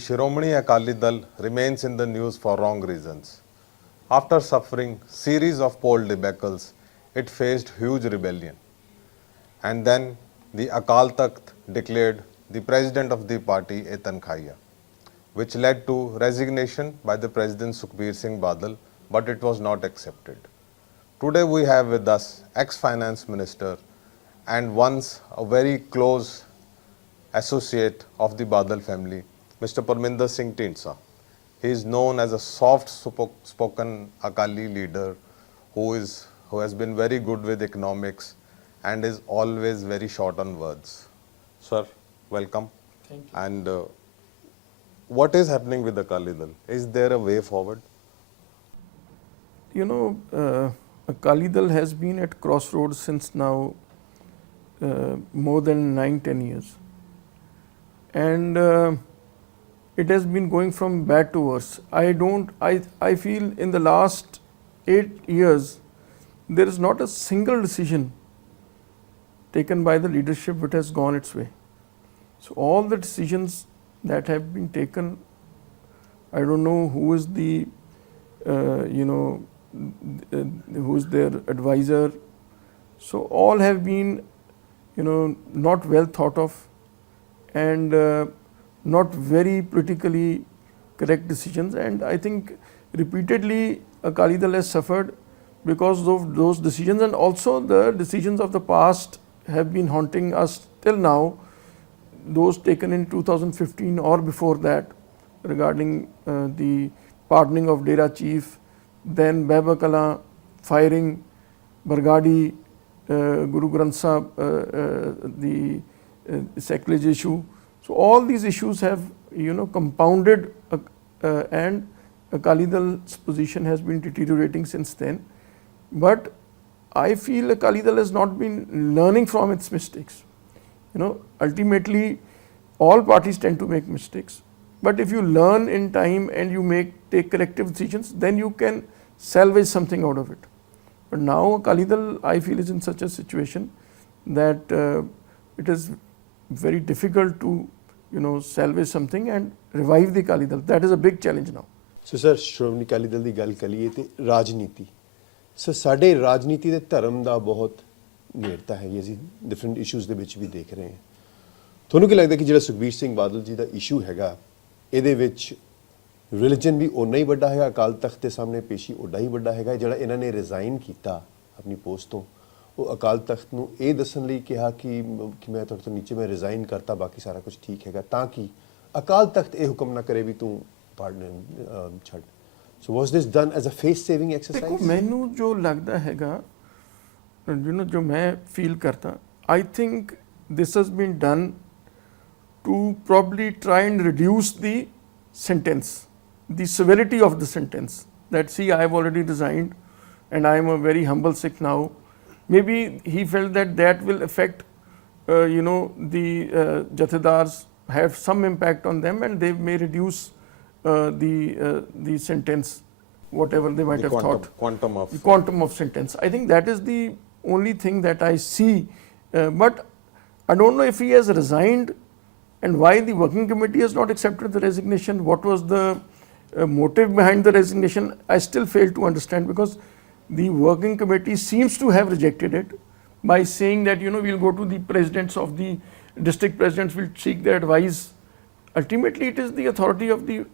Shiromani Akali Dal remains in the news for wrong reasons. After suffering series of poll debacles, it faced huge rebellion. And then the Akal Takht declared the president of the party a Tankhaiya, which led to resignation by the President Sukhbir Singh Badal, but it was not accepted. Today we have with us ex-finance minister and once a very close associate of the Badal family, Mr. Parminder Singh Dhindsa. He is known as a soft-spoken Akali leader who has been very good with economics and is always very short on words. Sir, welcome. Thank you. And what is happening with Akali Dal? Is there a way forward? You know, Akali Dal has been at crossroads since now more than 9-10 years. And it has been going from bad to worse. I feel in the last 8 years, there is not a single decision taken by the leadership which has gone its way. So all the decisions that have been taken, I don't know who is the, who is their advisor. So all have been, not well thought of and not very politically correct decisions. And I think repeatedly Akali Dal has suffered because of those decisions, and also the decisions of the past have been haunting us till now. Those taken in 2015 or before that regarding the pardoning of Dera chief, then Baba Kala firing, Bargadi, Guru Granth Sahib, the sacrilege issue. So all these issues have compounded and Akali Dal's position has been deteriorating since then. But I feel Akali Dal has not been learning from its mistakes. Ultimately all parties tend to make mistakes. But if you learn in time and you take corrective decisions, then you can salvage something out of it. But now Akali Dal, I feel, is in such a situation that it is very difficult to salvage something and revive the Akali Dal. That is a big challenge now. So sir, Shiromani Akali Dal ਦੀ ਗੱਲ ਕਰੀਏ ਤੇ ਰਾਜਨੀਤੀ sir ਸਾਡੇ ਰਾਜਨੀਤੀ ਦੇ ਧਰਮ ਦਾ ਬਹੁਤ ਨੇੜਤਾ ਹੈਗੀ, ਅਸੀਂ ਡਿਫਰੈਂਟ ਇਸ਼ੂਜ਼ ਦੇ ਵਿੱਚ ਵੀ ਦੇਖ ਰਹੇ ਹਾਂ। ਤੁਹਾਨੂੰ ਕੀ ਲੱਗਦਾ ਕਿ ਜਿਹੜਾ ਸੁਖਬੀਰ ਸਿੰਘ ਬਾਦਲ ਜੀ ਦਾ ਇਸ਼ੂ ਹੈਗਾ ਇਹਦੇ ਵਿੱਚ ਰਿਲੀਜਨ ਵੀ ਓਨਾ ਹੀ ਵੱਡਾ ਹੈਗਾ, ਅਕਾਲ ਤਖਤ ਦੇ ਸਾਹਮਣੇ ਪੇਸ਼ੀ ਓਡਾ ਹੀ ਵੱਡਾ ਹੈਗਾ? ਜਿਹੜਾ ਇਹਨਾਂ ਨੇ ਰਿਜ਼ਾਈਨ ਕੀਤਾ ਆਪਣੀ ਪੋਸਟ ਤੋਂ, ਉਹ ਅਕਾਲ ਤਖਤ ਨੂੰ ਇਹ ਦੱਸਣ ਲਈ ਕਿਹਾ ਕਿ ਮੈਂ ਤੁਹਾਡੇ ਤੋਂ ਨੀਚੇ ਮੈਂ ਰਿਜ਼ਾਈਨ ਕਰਤਾ, ਬਾਕੀ ਸਾਰਾ ਕੁਝ ਠੀਕ ਹੈਗਾ, ਤਾਂ ਕਿ ਅਕਾਲ ਤਖਤ ਇਹ ਹੁਕਮ ਨਾ ਕਰੇ ਵੀ ਤੂੰ ਪਾਰਡਨ ਛੱਡ। So was this done as a face saving exercise? देखो मैनू जो लगता हैगा, जो मैं फील करता, I think this has been done to probably try and reduce the sentence, the severity of the sentence. That see, I have already resigned and I am a very humble Sikh now. Maybe he felt that will affect, the jathedars, have some impact on them, and they may reduce the sentence, whatever they might have thought. Quantum of sentence. I think that is the only thing that I see. But I don't know if he has resigned and why the working committee has not accepted the resignation. What was the motive behind the resignation? I still fail to understand, because the working committee seems to have rejected it by saying that we'll go to the presidents of the district presidents, will seek their advice. Ultimately, it is the authority of the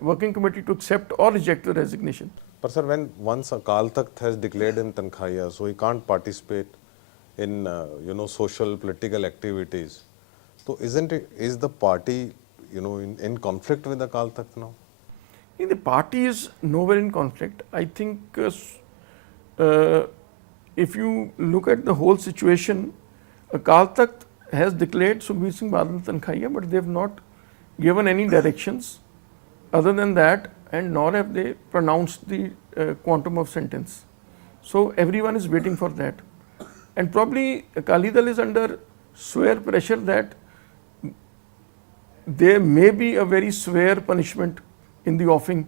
working committee to accept or reject the resignation. But sir, when once Akal Takht has declared him Tankhaiya, so he can't participate in social political activities. So is the party in conflict with Akal Takht now? The party is nowhere in conflict. I think if you look at the whole situation, Akal Takht has declared Sukhbir Singh Badal Tankhaiya, but they have not given any directions other than that, and nor have they pronounced the quantum of sentence. So everyone is waiting for that. And probably Akali Dal is under severe pressure that there may be a very severe punishment in the offing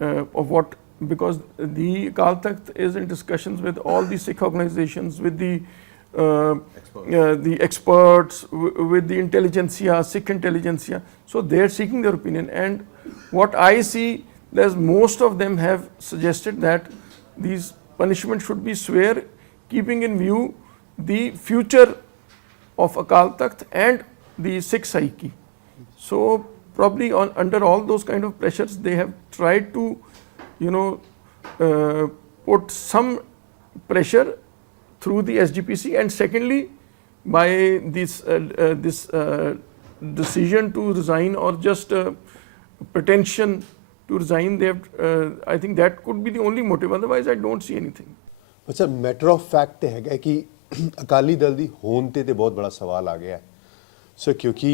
of what, because the Akal Takht is in discussions with all the Sikh organizations, with the the experts, with the intelligentsia, Sikh intelligentsia. So they are seeking their opinion. And what I see, there's most of them have suggested that these punishments should be severe, keeping in view the future of Akal Takht and the Sikh psyche. So probably under all those kind of pressures, they have tried to, put some pressure through the SGPC, and secondly, by this decision to resign or just pretension to resign, they have, I think that could be the only motive. Otherwise, I don't see anything. ਅੱਛਾ matter of fact ਤੇ ਹੈਗਾ ਕਿ ਅਕਾਲੀ ਦਲ ਦੀ ਹੋਂਦ ਤੇ ਬਹੁਤ ਬੜਾ ਸਵਾਲ ਆ ਗਿਆ ਸੋ ਕਿਉਂਕਿ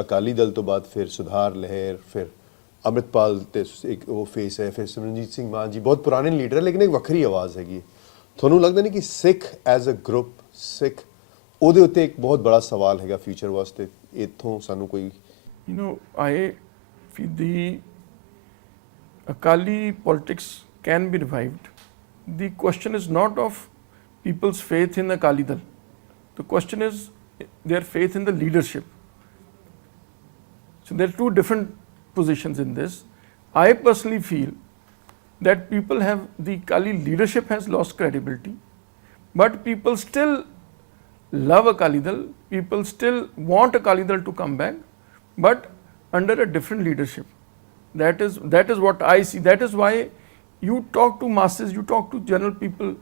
ਅਕਾਲੀ ਦਲ ਤੋਂ ਬਾਅਦ ਫਿਰ ਸੁਧਾਰ ਲਹਿਰ ਫਿਰ ਅੰਮ੍ਰਿਤਪਾਲ ਤੇ ਇੱਕ ਉਹ ਫੇਸ ਹੈ ਫਿਰ ਸਿਮਰਨਜੀਤ ਸਿੰਘ ਮਾਨ ਜੀ ਬਹੁਤ ਪੁਰਾਣੇ ਲੀਡਰ ਹੈ ਲੇਕਿਨ ਇੱਕ ਵੱਖਰੀ ਆਵਾਜ਼ ਹੈਗੀ ਤੁਹਾਨੂੰ ਲੱਗਦਾ ਨਹੀਂ ਕਿ ਸਿੱਖ ਐਜ਼ ਅ ਗਰੁੱਪ ਸਿੱਖ ਉਹਦੇ ਉੱਤੇ ਇੱਕ ਬਹੁਤ ਬੜਾ ਸਵਾਲ ਹੈਗਾ ਫਿਊਚਰ ਵਾਸਤੇ ਇੱਥੋਂ ਸਾਨੂੰ ਕੋਈ I feel the Akali politics can be revived. The question is not of people's faith in Akali Dal. The question is their faith in the leadership. So there are two different positions in this. I personally feel that people have, the Akali leadership has lost credibility, but people still love Akali Dal, people still want Akali Dal to come back, but under a different leadership. That is what I see. That is why you talk to masses, you talk to general people,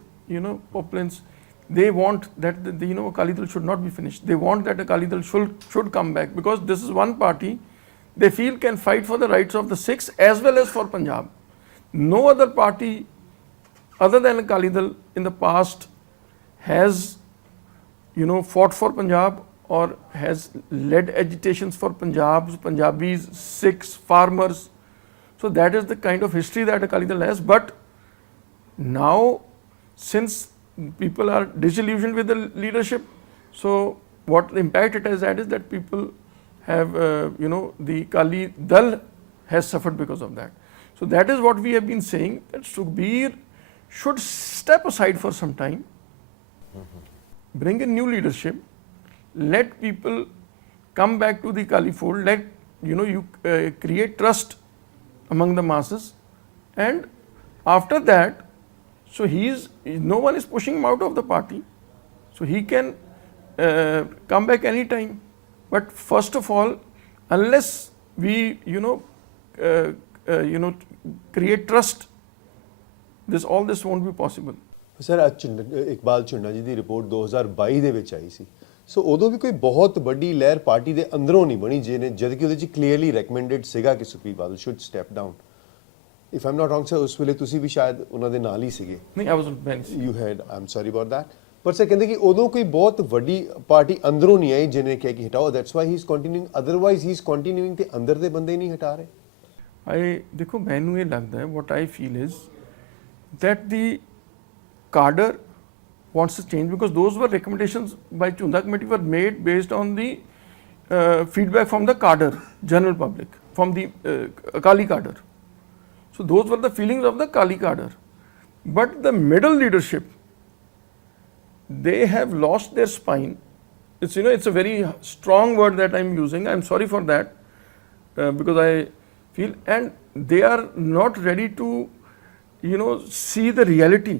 populace, they want that Akali Dal should not be finished. They want that Akali Dal should come back, because this is one party they feel can fight for the rights of the Sikhs as well as for Punjab. No other party other than Akali Dal in the past has fought for Punjab or has led agitations for Punjabis, Sikhs, farmers. So that is the kind of history that Akali Dal has. But now, since people are disillusioned with the leadership, so what impact it has had is that people have, the Akali Dal has suffered because of that. So that is what we have been saying, that Sukhbir should step aside for some time, bring in new leadership, let people come back to the Akali fold, let you create trust among the masses, and after that, so no one is pushing him out of the party, so he can come back anytime. But first of all, unless we create trust, all this won't be possible. Sir Iqbal Jhunna ji ਦੀ report 2022 ਦੇ ਵਿੱਚ ਆਈ ਸੀ ਸੋ ਉਦੋਂ ਵੀ ਕੋਈ ਬਹੁਤ ਵੱਡੀ ਲਹਿਰ party ਦੇ ਅੰਦਰੋਂ ਨਹੀਂ ਬਣੀ ਜਿਹਨੇ ਜਦ ਕਿ ਉਹਦੇ ਚ ਕਲੀਅਰਲੀ ਰეკਮੈਂਡਡ ਸੀਗਾ ਕਿ Sukhbir Badal should step down if I'm not wrong sir ਉਸ ਵੇਲੇ ਤੁਸੀਂ ਵੀ ਸ਼ਾਇਦ ਉਹਨਾਂ ਦੇ ਨਾਲ ਹੀ ਸੀਗੇ ਨਹੀਂ I wasn't bench you had um sorry about that ਪਰ ਸਰ ਕਹਿੰਦੇ ਕਿ ਉਦੋਂ ਕੋਈ ਬਹੁਤ ਵੱਡੀ ਪਾਰਟੀ ਅੰਦਰੋਂ ਨਹੀਂ ਆਈ ਜਿਹਨੇ ਕਿਹਾ ਕਿ ਹਟਾਓ that's why he is continuing otherwise he is continuing ਤੇ ਅੰਦਰ ਦੇ ਬੰਦੇ ਨਹੀਂ ਹਟਾ ਰਹੇ ਦੇਖੋ ਮੈਨੂੰ ਇਹ ਲੱਗਦਾ ਹੈ what I feel is that the cadre wants to change, because those were recommendations by Chunda committee were made based on the feedback from the cadre, general public, from the Akali cadre. So those were the feelings of the Akali cadre. But the middle leadership, they have lost their spine. It's it's a very strong word that I'm using. I'm sorry for that, because I feel, and they are not ready to see the reality.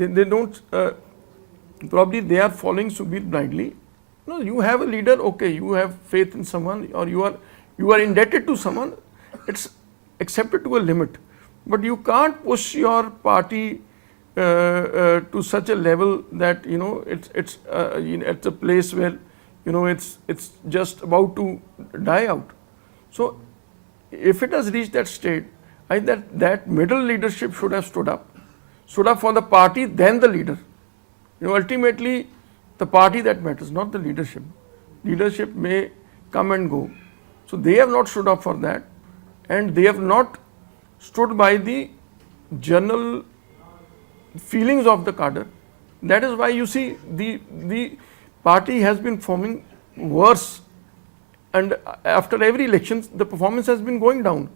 They don't, probably they are following Sukhbir blindly. No, you have a leader, okay, you have faith in someone, or you are indebted to someone, it's accepted to a limit. But you can't push your party to such a level that it's at a place where it's just about to die out. So if it has reached that state, that middle leadership should have stood up for the party, then the leader. Ultimately, the party that matters, not the leadership. Leadership may come and go. So they have not stood up for that, and they have not stood by the general feelings of the cadre. That is why you see the party has been forming worse, and after every election, the performance has been going down.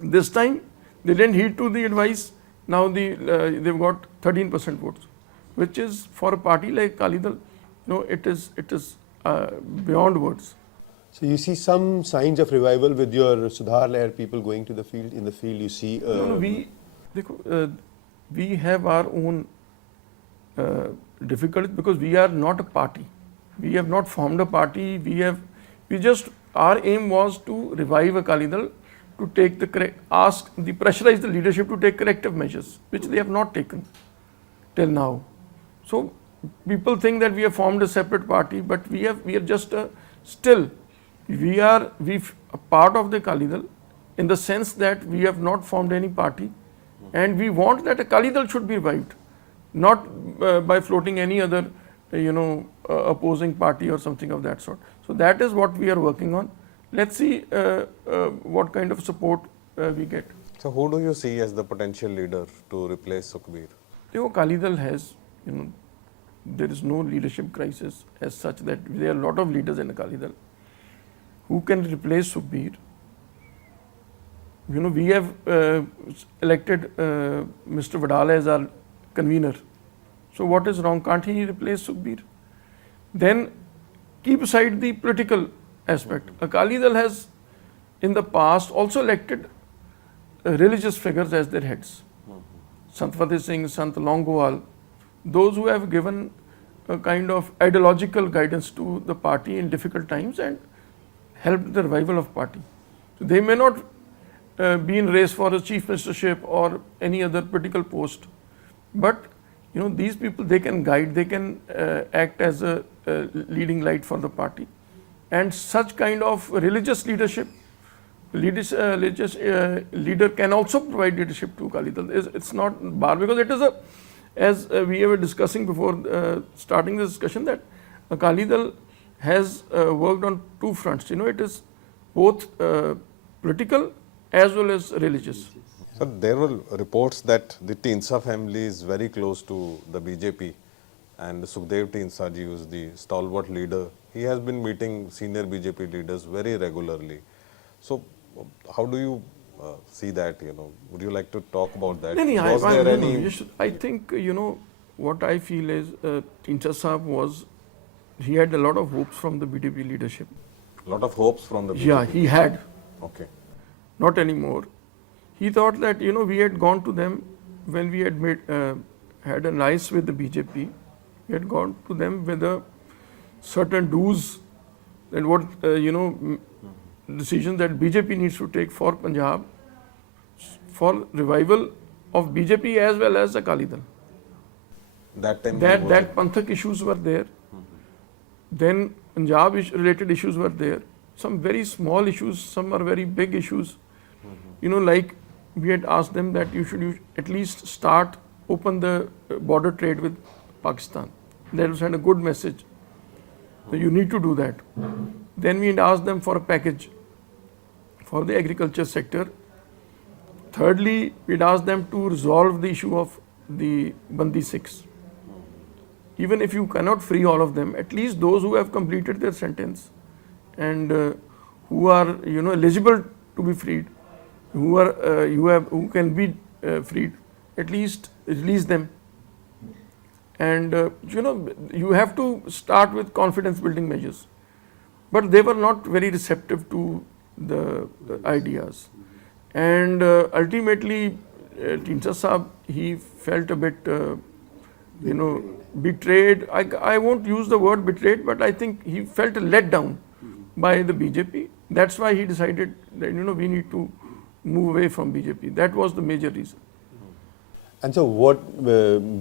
This time they didn't heed to the advice. Now they've got 13% votes. which is for a party like Akali Dal, it is beyond words. So you see some signs of revival with your Sudhar Lehar people going to the field. In the field, you see. We have our own difficulties because we are not a party. We have not formed a party. Our aim was to revive Akali Dal, to take pressurize the leadership to take corrective measures, which they have not taken till now. So people think that we have formed a separate party, but we are just we are a part of the Akali Dal in the sense that we have not formed any party, and we want that Akali Dal should be revived, not by floating any other opposing party or something of that sort. So that is what we are working on. Let's see what kind of support we get. So who do you see as the potential leader to replace Sukhbir? Akali Dal has, there is no leadership crisis as such that there are a lot of leaders in Akali Dal. Who can replace Sukhbir? We have elected Mr. Vadal as our convener. So what is wrong? Can't he replace Sukhbir? Then keep aside the political aspect. Akali Dal has in the past also elected religious figures as their heads. Sant Fateh Singh, Sant Longowal, those who have given a kind of ideological guidance to the party in difficult times and helped the revival of party. So they may not be in race for a chief ministership or any other political post, but these people, they can guide, they can act as a leading light for the party, and such kind of religious leadership, religious leader can also provide leadership to Akali Dal. It's not bar, because it is as we were discussing before starting this discussion, that Akali Dal has worked on two fronts. It is both political as well as religious. So there were reports that the Dhindsa family is very close to the BJP, and Sukhdev Dhindsa ji, who is the stalwart leader, he has been meeting senior BJP leaders very regularly. So how do you see that? Would you like to talk about that? I think what I feel is Dhindsa Sahab he had a lot of hopes from the BJP leadership. A lot of hopes from the BJP? Yeah, he had. Okay. Not anymore. He thought that we had gone to them when we had had an alliance with the BJP. We had gone to them with a certain dues and what decisions that BJP needs to take for Punjab for revival of BJP as well as Akali Dal. That time that Panthak issues were there. Then Punjab related issues were there. Some very small issues, some are very big issues. Like we had asked them that you should at least open the border trade with Pakistan. That was a good message. So you need to do that. Then we had asked them for a package for the agriculture sector. Thirdly, we had asked them to resolve the issue of the Bandi Sikhs. Even if you cannot free all of them, at least those who have completed their sentence and who are eligible to be freed, who can be freed, at least release them. And you have to start with confidence building measures. But they were not very receptive to the ideas. And ultimately, Dhindsa Sahab, he felt a bit, betrayed. I won't use the word betrayed, but I think he felt let down by the BJP. That's why he decided that we need to move away from BJP. That was the major reason. And so what,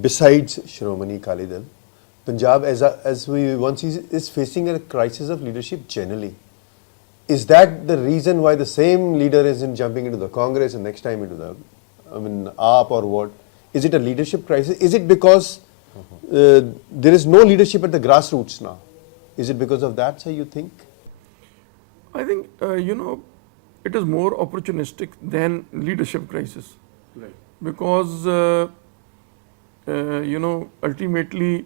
besides Shiromani Akali Dal, Punjab as we once is facing a crisis of leadership generally. Is that the reason why the same leader isn't jumping into the Congress and next time into the, AAP or what? Is it a leadership crisis? Is it because there is no leadership at the grassroots now? Is it because of that, so you think? I think, it is more opportunistic than leadership crisis. Right. Because, ultimately,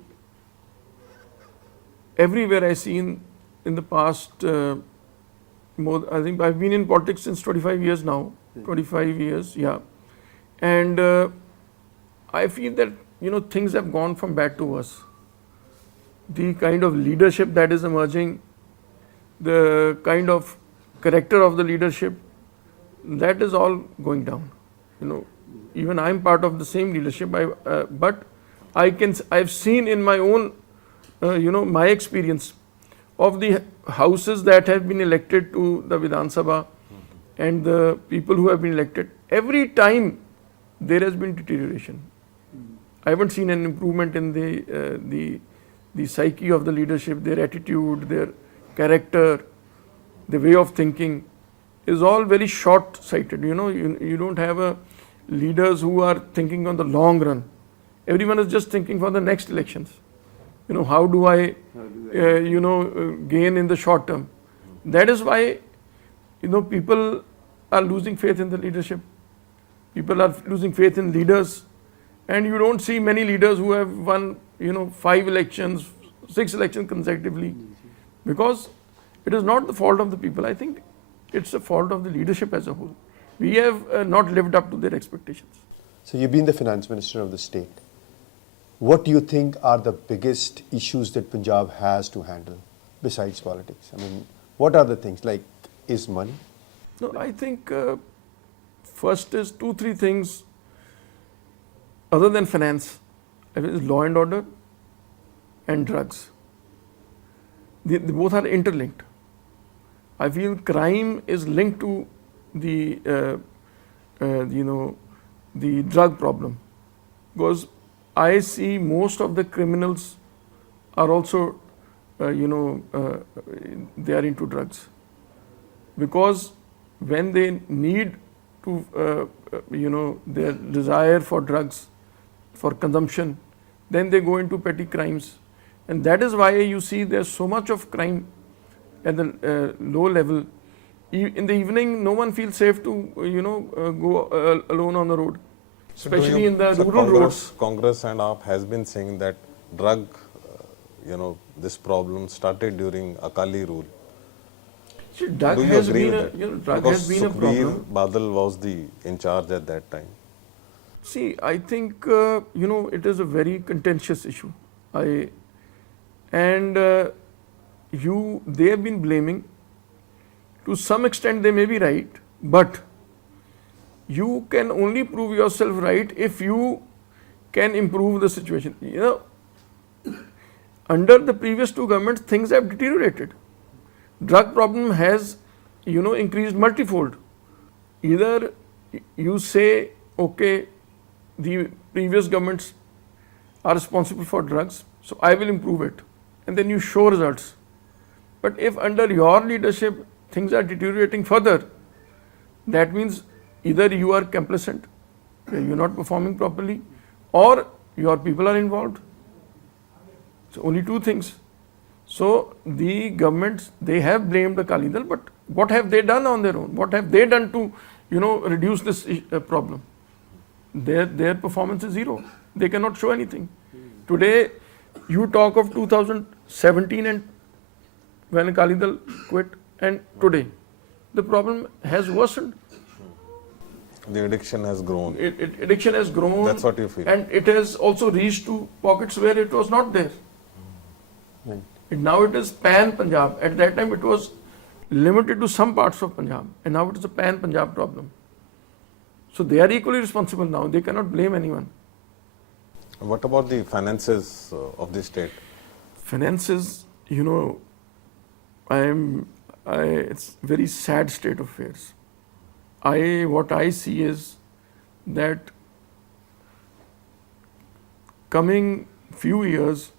everywhere I see in the past, I think I've been in politics since 25 years now, 25 years, yeah. And I feel that, things have gone from bad to worse. The kind of leadership that is emerging, the kind of character of the leadership, that is all going down. Even I'm part of the same leadership, but I've seen in my own, my experience of the houses that have been elected to the Vidhan Sabha and the people who have been elected, every time there has been deterioration. I haven't seen an improvement in the psyche of the leadership, their attitude, their character, the way of thinking is all very short-sighted. You don't have leaders who are thinking on the long run. Everyone is just thinking for the next elections. How do I gain in the short term? That is why, people are losing faith in the leadership. People are losing faith in leaders. And you don't see many leaders who have won, 5 elections, 6 elections consecutively. Because it is not the fault of the people. I think it's the fault of the leadership as a whole. We have not lived up to their expectations. So you've been the finance minister of the state. What do you think are the biggest issues that Punjab has to handle besides politics? I mean, what are the things? Like, is money? No, I think first is 2-3 things other than finance. Is law and order and drugs. They both are interlinked. I feel crime is linked to the the drug problem, because I see most of the criminals are also they are into drugs, because when they need to their desire for drugs for consumption, then they go into petty crimes, and that is why you see there's so much of crime at the low level. In the evening, no one feels safe to go alone on the road, especially in the rural roads. Congress and AAP has been saying that drug, this problem started during Akali rule. See, drug has been a problem. Badal was in charge at that time. See, I think it is a very contentious issue. They have been blaming. To some extent, they may be right, but you can only prove yourself right if you can improve the situation. Under the previous 2 governments, things have deteriorated. Drug problem has, increased multifold. Either you say, okay, the previous governments are responsible for drugs, so I will improve it, and then you show results. But if under your leadership things are deteriorating further, that means either you are complacent, you're not performing properly, or your people are involved. So only 2 things. So the governments, they have blamed Akali Dal, but what have they done on their own? What have they done to, reduce this problem? Their performance is zero. They cannot show anything. Today, you talk of 2017 and when Akali Dal quit, and today, the problem has worsened. The addiction has grown. Addiction has grown. That's what you feel. And it has also reached to pockets where it was not there. Right. Now it is pan-Punjab. At that time, it was limited to some parts of Punjab. And now it is a pan-Punjab problem. So they are equally responsible now. They cannot blame anyone. What about the finances of the state? Finances, it's very sad state of affairs. What I see is that coming few years,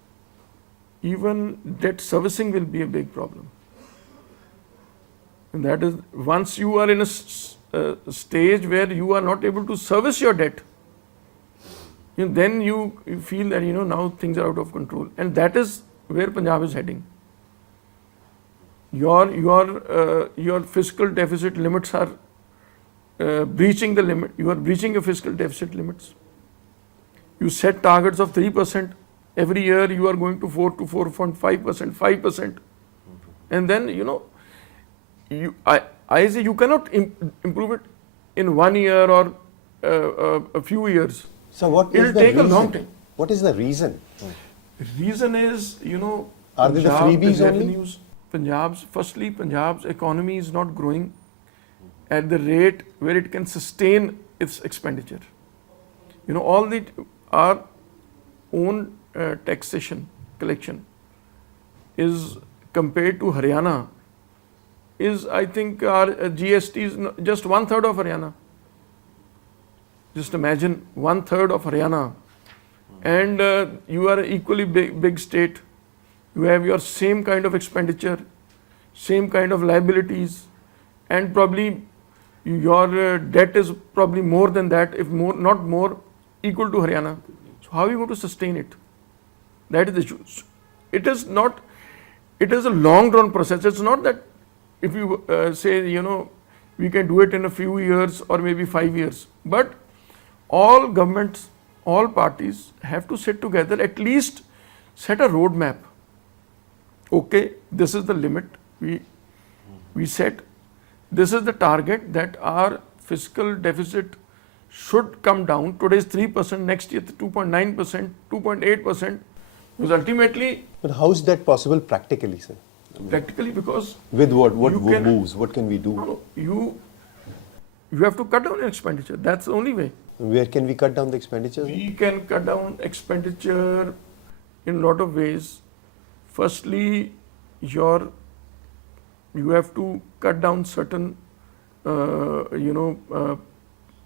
even debt servicing will be a big problem. And that is, once you are in a stage where you are not able to service your debt, then you feel that now things are out of control, and that is where Punjab is heading. Your fiscal deficit limits are breaching the limit. You are breaching your fiscal deficit limits. You set targets of 3%. Every year you are going to 4 to 4.5%, 5%. And then, I say you cannot improve it in 1 year or a few years. So what it will take a long time. What is the reason? Reason is, you know, Are they the freebies only? Punjab's economy is not growing at the rate where it can sustain its expenditure. You know, our own taxation collection is compared to Haryana is, I think, our GST is just 1/3 of Haryana. Just imagine 1/3 of Haryana, and you are equally big state. You have your same kind of expenditure, same kind of liabilities, and probably your debt is probably more than that, if more, not more, equal to Haryana. So how are you going to sustain it? That is the issue. It is not. It is a long-run process. It's not that if you say, you know, we can do it in a few years or maybe 5 years. But all governments, all parties have to sit together, at least set a roadmap. Okay, this is the limit we set. This is the target that our fiscal deficit should come down. Today is 3%, next year 2.9%, 2.8%. Because ultimately, But how is that possible practically, sir? practically, because With what? What you can- moves? What can we do? you have to cut down your expenditure. That's the only way. Where can we cut down the expenditures? We can cut down expenditure in a lot of ways. Firstly, you have to cut down certain,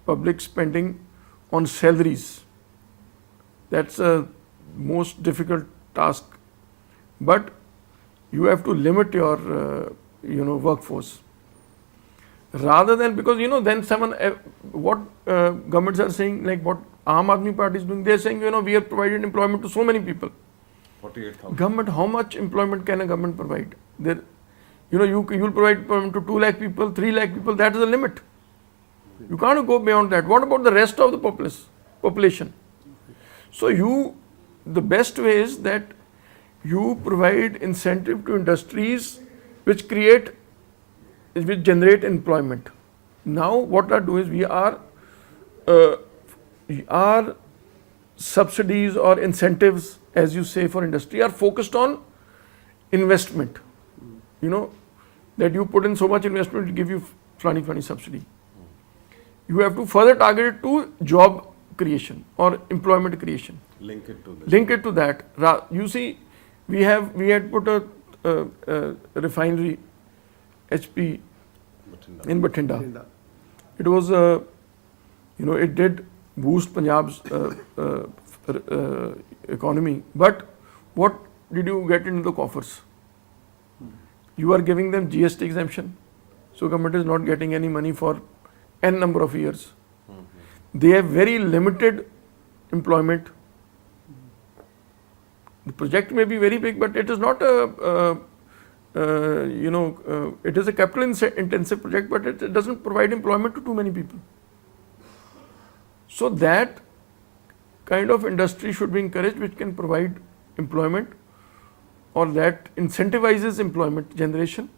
public spending on salaries. That's a most difficult task. But you have to limit your, workforce. Rather than, because, then what governments are saying, like what Aam Aadmi Party is doing, they're saying, we have provided employment to so many people. 48,000. Government, how much employment can a government provide? You will provide employment to 2 lakh people, 3 lakh people, that is the limit. You can't go beyond that. What about the rest of the population? So the best way is that you provide incentive to industries which generate employment. Now what I do is our subsidies or incentives, as you say, for industry are focused on investment. That you put in so much investment to give you funny subsidy. You have to further target it to job creation or employment creation. Link it to this. Link it to that. You see, we had put a refinery, HP, in Bathinda. It was, it did boost Punjab's economy. But what did you get into the coffers? You are giving them GST exemption. So government is not getting any money for N number of years. They have very limited employment. The project may be very big, but it is not it is a capital intensive project, but it doesn't provide employment to too many people. So that kind of industry should be encouraged, which can provide employment or that incentivizes employment generation.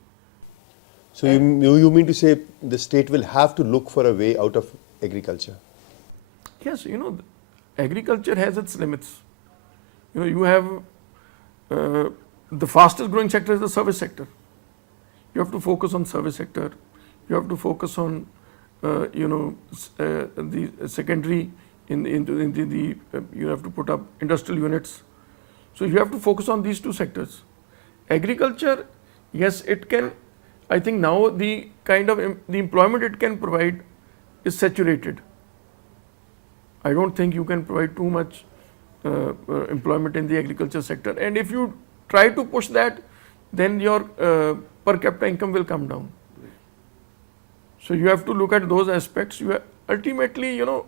So you mean to say the state will have to look for a way out of agriculture? Yes, agriculture has its limits. You have the fastest growing sector is the service sector. You have to focus on service sector. You have to focus on the secondary you have to put up industrial units. So you have to focus on these two sectors. Agriculture, yes, it can. I think now the kind of the employment it can provide is saturated. I don't think you can provide too much employment in the agriculture sector. And if you try to push that, then your per capita income will come down. So you have to look at those aspects. Ultimately, you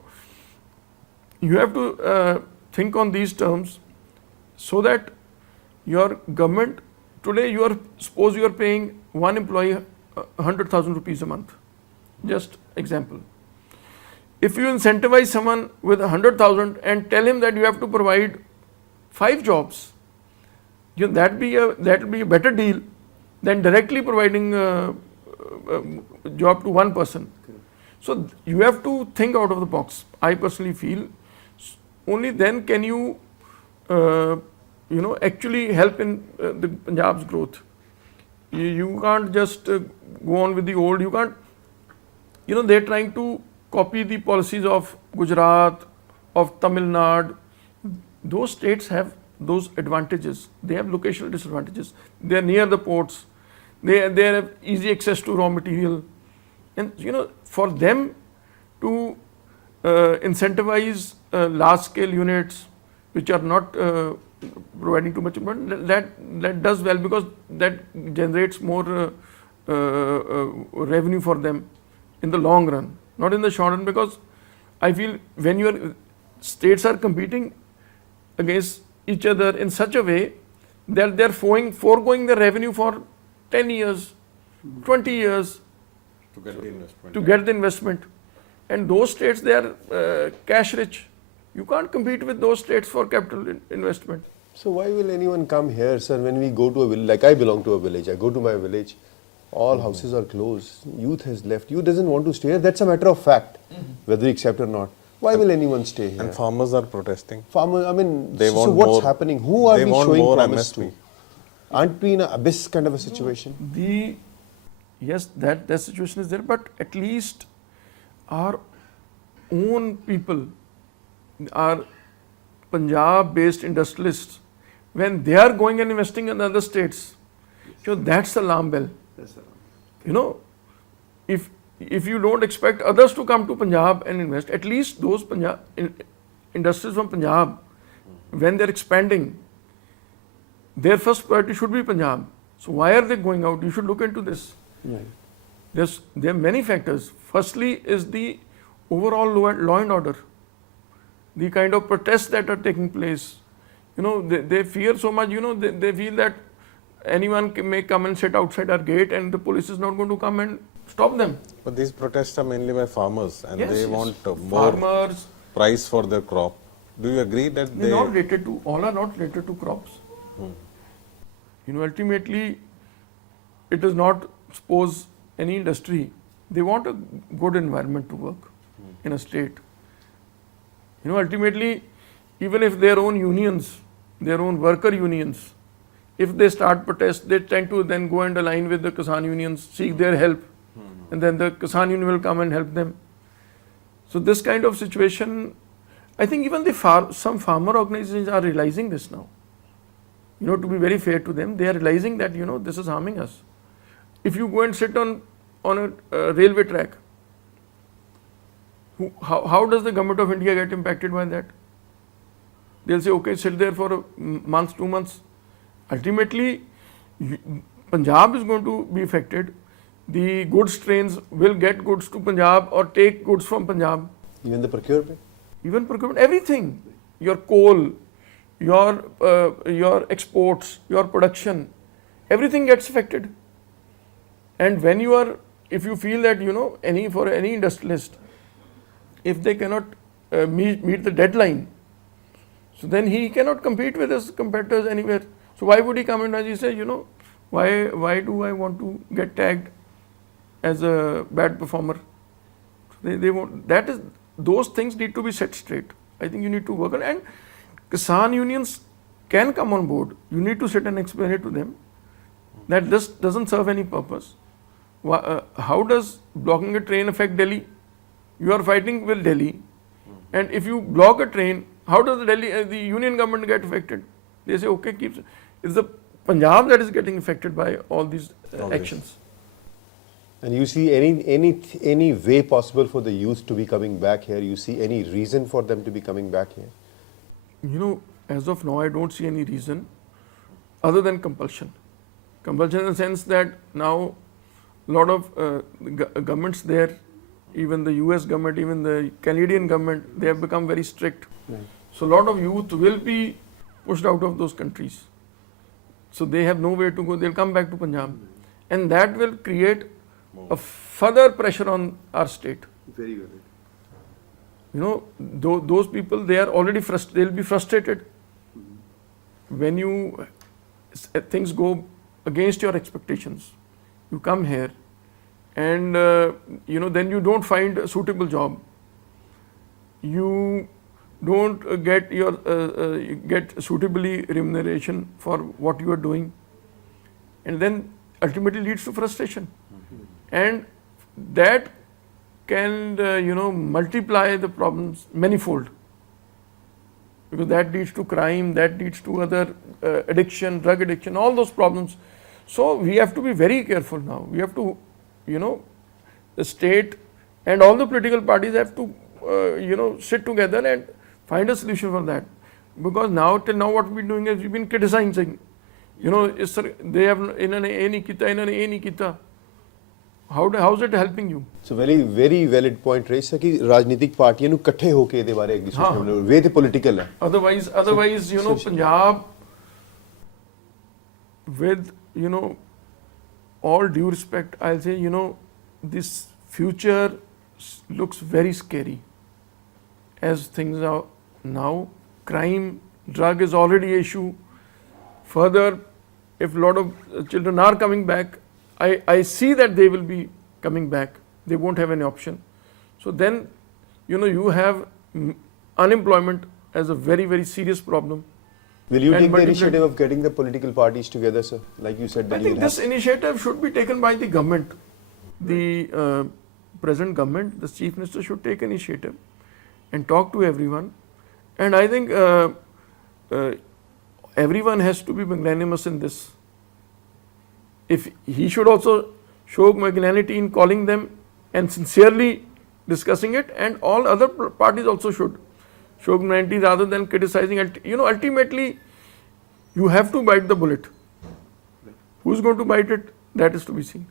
have to think on these terms so that your government, today suppose you are paying one employee 100,000 rupees a month. Just example. If you incentivize someone with 100,000 and tell him that you have to provide 5 jobs, that will be a better deal than directly providing a job to one person. So you have to think out of the box. I personally feel only then can you actually help in the Punjab's growth. You can't just go on with the old. You can't. They're trying to copy the policies of Gujarat, of Tamil Nadu. Those states have those advantages. They have locational disadvantages. They are near the ports. They have easy access to raw material, and for them to incentivize large scale units which are not providing too much employment, that does well, because that generates more revenue for them in the long run, not in the short run. Because I feel when your states are competing against each other in such a way that they're foregoing the revenue for 10 years, 20 years to get the investment. And those states, they are cash rich. You can't compete with those states for capital investment. So why will anyone come here, sir, when we go to a village? Like I belong to a village. I go to my village. All houses are closed. Youth has left. Youth doesn't want to stay here. That's a matter of fact, whether you accept or not. Why will anyone stay here? And farmers are protesting. Farmers, I mean, They so want what's more- happening? Who are they we want showing more promise MSP. to? Aren't we in an abyss kind of a situation? Yes, that situation is there, but at least our own people, our Punjab-based industrialists, when they are going and investing in other states, that's the alarm bell. If you don't expect others to come to Punjab and invest, at least those industries from Punjab, when they're expanding, their first priority should be Punjab. So why are they going out? You should look into this. Right. There are many factors. Firstly is the overall law and order, the kind of protests that are taking place. They fear so much. They feel that anyone may come and sit outside our gate and the police is not going to come and stop them. But these protests are mainly by farmers, and Yes, they yes. want more Farmers, price for their crop. Do you agree that all are not related to crops. Ultimately, it is not, suppose any industry, they want a good environment to work in a state. Ultimately, even if their own unions, their own worker unions, if they start protest, they tend to then go and align with the Kisan unions, seek their help, and then the Kisan union will come and help them. So this kind of situation, I think even some farmer organizations are realizing this now. To be very fair to them, they are realizing that this is harming us. If you go and sit on a railway track, how does the government of India get impacted by that? They'll say, okay, sit there for a month, 2 months. Ultimately, Punjab is going to be affected. The goods trains will get goods to Punjab or take goods from Punjab. Even the procurement? Even procurement, everything. Your coal, your exports, your production, everything gets affected. And when if you feel that, for any industrialist, if they cannot meet the deadline, so then he cannot compete with his competitors anywhere. So why would he come and, as you say, why do I want to get tagged as a bad performer? They won't. Those things need to be set straight. I think you need to work on, and Kisan unions can come on board. You need to sit and explain it to them that this doesn't serve any purpose. How does blocking a train affect Delhi? You are fighting with Delhi, and if you block a train, how does the union government get affected? They say, okay, it's the Punjab that is getting affected by all these actions. And you see any way possible for the youth to be coming back here? You see any reason for them to be coming back here? As of now, I don't see any reason other than compulsion. Compulsion in the sense that now a lot of governments there, even the US government, even the Canadian government, they have become very strict. Right. So a lot of youth will be pushed out of those countries. So they have nowhere to go. They'll come back to Punjab. And that will create a further pressure on our state. Very good. Those people, they are already they'll be frustrated. When things go against your expectations, you come here and then you don't find a suitable job. You don't get suitably remuneration for what you are doing, and then ultimately leads to frustration, and that can multiply the problems manifold, because that leads to crime, that leads to other addiction, drug addiction, all those problems. So we have to be very careful now. We have to, the state and all the political parties have to sit together and find a solution for that, because till now what we've been doing is we've been criticizing, they have inhone ye nahi kita, inhone ye nahi kita. How is it helping you? So very valid point raised है कि राजनीतिक पार्टियां नु इकट्ठे होके ਇਹਦੇ ਬਾਰੇ ਇੱਕ ਦੂਸਰੇ ਨੂੰ ਵੇ ਤੇ ਪੋਲੀਟੀਕਲ ਹੈ. Otherwise, Punjab, with all due respect, I'll say this future looks very scary as things are now. Crime, drug is already an issue. Further, if a lot of children are coming back, I see that they will be coming back. They won't have any option. So then, you have unemployment as a very, very serious problem. Will you take the initiative of getting the political parties together, sir? Like you said, that I think this initiative should be taken by the government. The present government, the chief minister should take initiative and talk to everyone. And I think everyone has to be magnanimous in this. If he should also show magnanimity in calling them and sincerely discussing it, and all other parties also should show magnanimity rather than criticizing. Ultimately, you have to bite the bullet. Who's going to bite it? That is to be seen.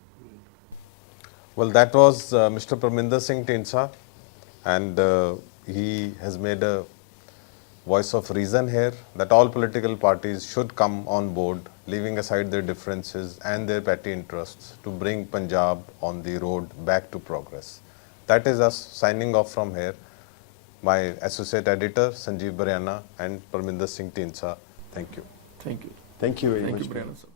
Well, that was Mr. Parminder Singh Dhindsa, and he has made a voice of reason here that all political parties should come on board, leaving aside their differences and their petty interests, to bring Punjab on the road back to progress. That is us signing off from here. My associate editor Sanjeev Bariana and Parminder Singh Dhindsa. Thank you. Thank you. Thank you very Thank much. you, Bariana sir.